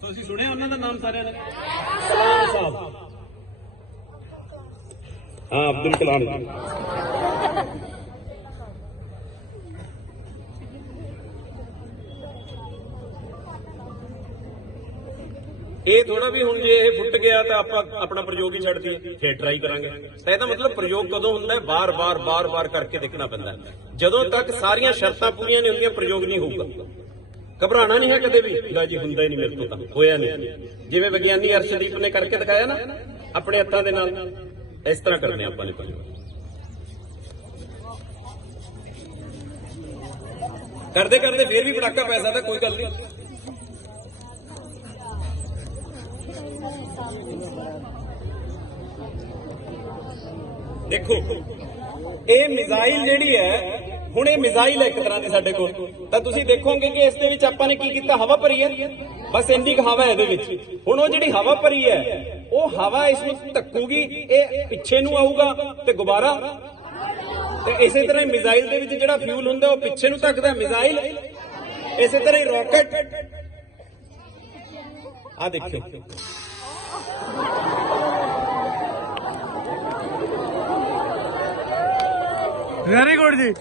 ਤੁਸੀਂ ਸੁਣਿਆ ਉਹਨਾਂ ਦਾ ਨਾਮ ਸਾਰਿਆਂ ਨੇ ਸਾਹਿਬ ਹਾਂ ਅਬਦੁਲ ਕਲਾਮ ਜੀ। ਇਹ ਥੋੜਾ ਵੀ ਹੁਣ ਜੇ ਇਹ ਫੁੱਟ ਗਿਆ ਤਾਂ ਆਪਾਂ ਆਪਣਾ ਪ੍ਰਯੋਗ ਹੀ ਛੱਡ ਦਈਏ ਫੇਰ ਟਰਾਈ ਕਰਾਂਗੇ। ਤਾਂ ਇਹਦਾ ਮਤਲਬ ਪ੍ਰਯੋਗ ਕਦੋਂ ਹੁੰਦਾ ਹੈ? ਬਾਰ-ਬਾਰ ਬਾਰ-ਬਾਰ ਕਰਕੇ ਦੇਖਣਾ ਪੈਂਦਾ ਹੈ। ਜਦੋਂ ਤੱਕ ਸਾਰੀਆਂ ਸ਼ਰਤਾਂ ਪੂਰੀਆਂ ਨਹੀਂ ਹੁੰਦੀਆਂ ਪ੍ਰਯੋਗ ਨਹੀਂ ਹੋਊਗਾ। ਘਬਰਾਣਾ ਨਹੀਂ ਹੈ ਕਦੇ ਵੀ। ਲੈ ਜੀ, ਹੁੰਦਾ ਹੀ ਨਹੀਂ ਮੇਰੇ ਤੋਂ ਤਾਂ। ਹੋਇਆ ਨਹੀਂ। ਜਿਵੇਂ ਵਿਗਿਆਨੀ ਅਰਸ਼ਦੀਪ ਨੇ ਕਰਕੇ ਦਿਖਾਇਆ ਨਾ, ਆਪਣੇ ਹੱਥਾਂ ਦੇ ਨਾਲ। ਇਸ ਤਰ੍ਹਾਂ ਕਰਨੇ ਆਪਾਂ ਨੇ ਪ੍ਰਯੋਗ ਕਰਦੇ ਕਰਦੇ ਫੇਰ ਵੀ ਪਟਾਕਾ ਪੈ ਸਕਦਾ, ਕੋਈ ਗੱਲ ਨਹੀਂ। ਦੇਖੋ, ਇਹ ਮਿਜ਼ਾਈਲ ਜਿਹੜੀ ਹੈ ਹੁਣ ਇਹ ਮਿਜ਼ਾਈਲ ਹੈ ਇੱਕ ਤਰ੍ਹਾਂ ਦੀ ਸਾਡੇ ਕੋਲ। ਤਾਂ ਤੁਸੀਂ ਦੇਖੋਗੇ ਕਿ ਇਸ ਦੇ ਵਿੱਚ ਆਪਾਂ ਨੇ ਕੀ ਕੀਤਾ? ਹਵਾ ਭਰੀ ਹੈ। ਬਸ ਇੰਨੀ ਕੁ ਹਵਾ ਹੈ ਇਹਦੇ ਵਿੱਚ। ਹੁਣ ਉਹ ਜਿਹੜੀ ਹਵਾ ਭਰੀ ਹੈ, ਉਹ ਹਵਾ ਇਸ ਨੂੰ ਧੱਕੂਗੀ, ਇਹ ਪਿੱਛੇ ਨੂੰ ਆਊਗਾ ਤੇ ਗੁਬਾਰਾ। ਤੇ ਇਸੇ ਤਰ੍ਹਾਂ ਹੀ ਮਿਜ਼ਾਈਲ ਦੇ ਵਿੱਚ ਜਿਹੜਾ ਫਿਊਲ ਹੁੰਦਾ, ਉਹ ਪਿੱਛੇ ਨੂੰ ਧੱਕਦਾ ਮਿਜ਼ਾਈਲ, ਇਸੇ ਤਰ੍ਹਾਂ ਹੀ ਰਾਕਟ ਆ ਦੇਖਿਓ। ਵੈਰੀ ਗੁੱਡ ਜੀ।